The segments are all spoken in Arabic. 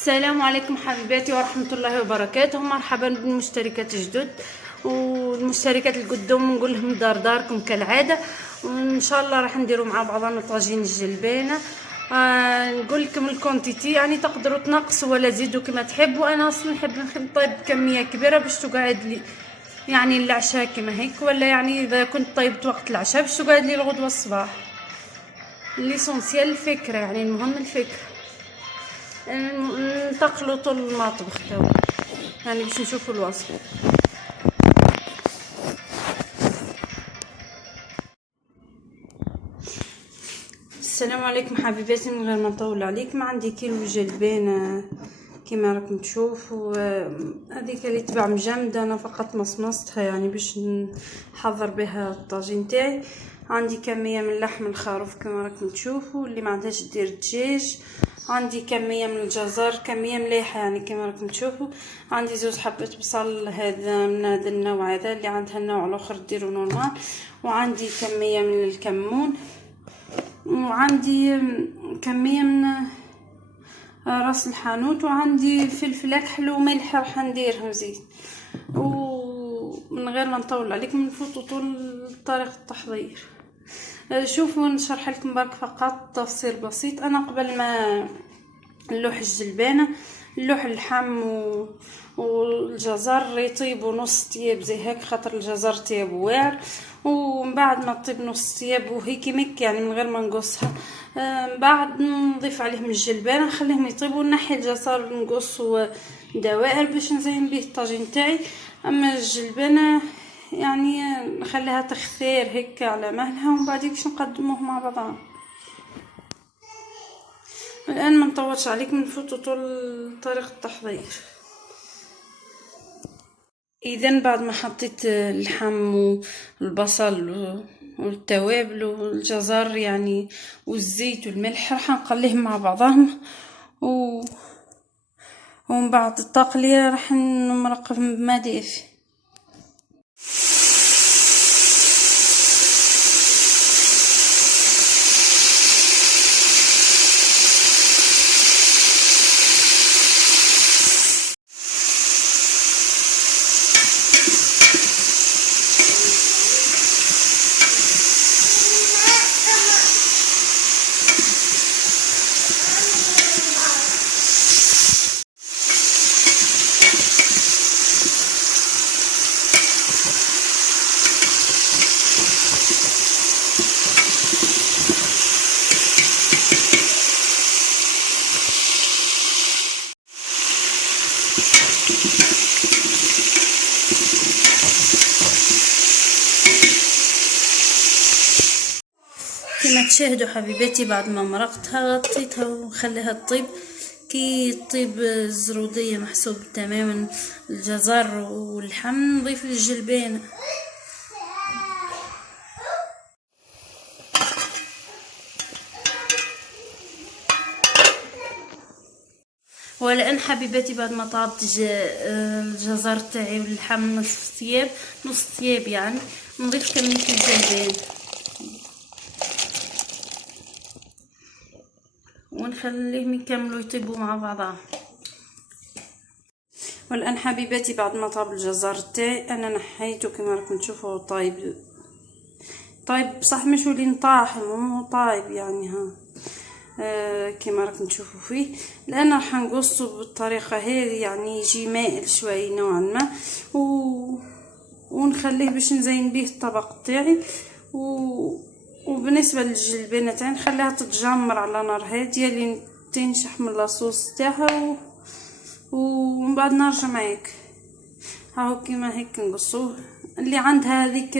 السلام عليكم حبيباتي ورحمة الله وبركاته. مرحبا بالمشتركات الجدد والمشتركات القدام، نقول لهم داركم كالعادة. وان شاء الله راح نديروا مع بعضنا طاجين الجلبانة. نقول لكم الكونتيتي، يعني تقدروا تنقصوا ولا تزيدوا كما تحبوا. انا اصلا نحب نطيب كمية كبيرة باش تقعد لي يعني العشاء كما هيك، ولا يعني اذا كنت طيبت وقت العشاء باش تقعد لي الغدوة الصباح. ليسونسيال الفكرة، يعني المهم الفكرة. ننتقلوا طول المطبخ توا يعني باش نشوفوا الوصفه. السلام عليكم حبيباتي، من غير ما نطول عليكم عندي كيلو جلبانه كما راكم تشوفوا. هذيك اللي تباع مجمده، انا فقط مصمصتها يعني باش نحضر بها الطاجين تاعي. عندي كميه من لحم الخروف كما راكم تشوفوا، اللي ما عندهاش دير دجاج. عندي كميه من الجزر، كميه مليحه يعني كما راكم تشوفوا. عندي زوج حبات بصل هذا من هذا النوع، هذا اللي عندها النوع الاخر ديروا نورمال. وعندي كميه من الكمون، وعندي كميه من راس الحانوت، وعندي فلفل اكحل وملح راح نديرهم زيت. ومن غير ما نطول عليكم نفوتوا طول طريقه التحضير. شوفوا نشرح لكم برك فقط تفصيل بسيط. انا قبل ما نلوح الجلبانه نلوح اللحم والجزر يطيبوا نص طياب زي هيك، خاطر الجزر طياب واعر. ومن بعد ما تطيب نص طياب وهيك مك يعني من غير ما نقصها، بعد نضيف عليهم الجلبانه نخليهم يطيبوا، نحي الجزر نقصوا دوائر باش نزين به الطاجين تاعي. اما الجلبانه يعني نخليها تخثير هيك على مهلها، ومن بعد باش نقدموه مع بعضنا. الان ما نطولش عليكم نفوتوا طول طريقه التحضير. اذا بعد ما حطيت اللحم والبصل والتوابل والجزر يعني والزيت والملح، راح نقليهم مع بعضهم ومن بعد التقليه راح نمرقهم بماء دافي. كما تشاهدوا حبيباتي، بعد ما مرقتها غطيتها وخليها تطيب. كي تطيب الزروديه محسوب تماما الجزر واللحم، نضيف الجلبانه. والان حبيباتي بعد ما طابت الجزر تاعي واللحم نص ثياب يعني، نضيف كميه الجلبان ونخليهم يكملوا يطيبوا مع بعضهم. والان حبيباتي بعد ما طاب الجزر تاعي انا نحيته كما راكم تشوفوا طايب بصح مش ولين طاحن، مو طايب يعني ها. كما راكم تشوفوا فيه. الان راح نقصه بالطريقه هذه يعني يجي مائل شوي نوعا ما، ونخليه باش نزين به الطبق تاعي. وبالنسبه للجلبانه تاعي نخليها تتجمر على نار هاديه لين تنشح من لاصوص تاعها، ومن بعد نرجع معاك. هاو كيما هيك نقصوه. اللي عندها هذيك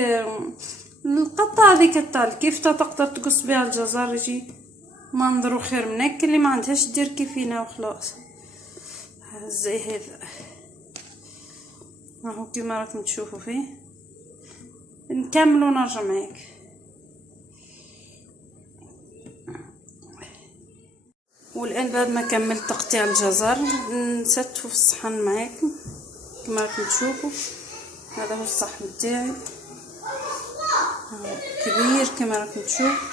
القطعه هذيك الطال كيف تقدر تقص بها الجزر يجي منظره خير منك. اللي ما عندهاش دير كيفينا وخلاص زي هذا. هاو كيما راكم تشوفوا فيه. نكمل ونرجع معاك. والان بعد ما كملت تقطيع الجزر نستفو في الصحن معاكم كما راكم تشوفوا. هذا هو الصحن تاعي كبير كما راكم تشوفوا.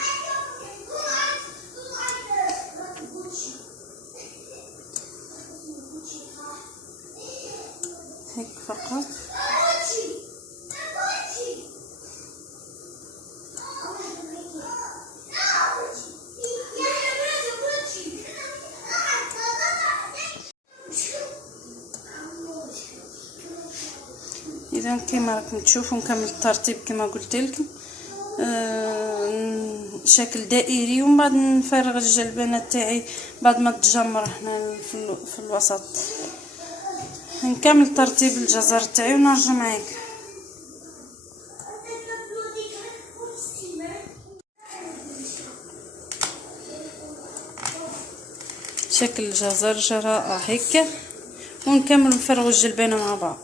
فقط. اذا كما راكم تشوفوا نكمل الترتيب كما قلت لكم، شكل دائري، ومن بعد نفرغ الجلبانه تاعي بعد ما تجمر هنا في الوسط. نكمل ترتيب الجزر تاعي ونرجع معاك. شكل الجزر جراء هيك، ونكمل نفرغ الجلبانه مع بعض.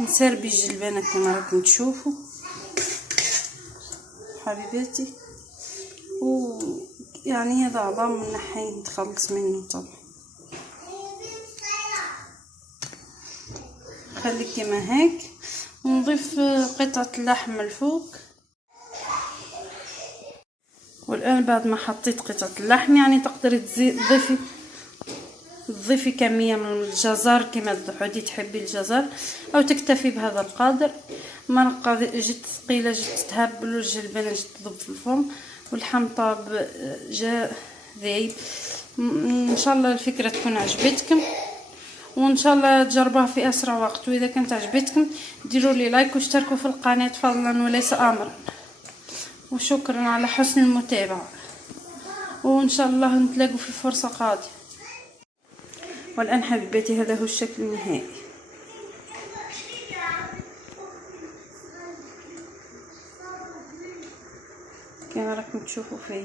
نسربي الجلبانه كما راكم تشوفوا حبيباتي، ويعني هذا عظام نحيه نتخلص منه طبعا. خلي كما هيك، ونضيف قطعه اللحم الفوق. والان بعد ما حطيت قطعه اللحم يعني تقدري تضيفي كميه من الجزر كما تحبي تحبي الجزر، او تكتفي بهذا القدر. مرقه جت ثقيله، جت تهبل، والجلبانه جت تذوب في الفرن، واللحم طاب جا ذايب. ان شاء الله الفكره تكون عجبتكم، وان شاء الله تجربوها في اسرع وقت. واذا كانت عجبتكم ديروا لي لايك واشتركوا في القناه فضلا وليس امرا، وشكرا على حسن المتابعه، وان شاء الله نتلاقوا في فرصه قادمه. والآن حبيباتي هذا هو الشكل النهائي. كما راكم تشوفوا فيه.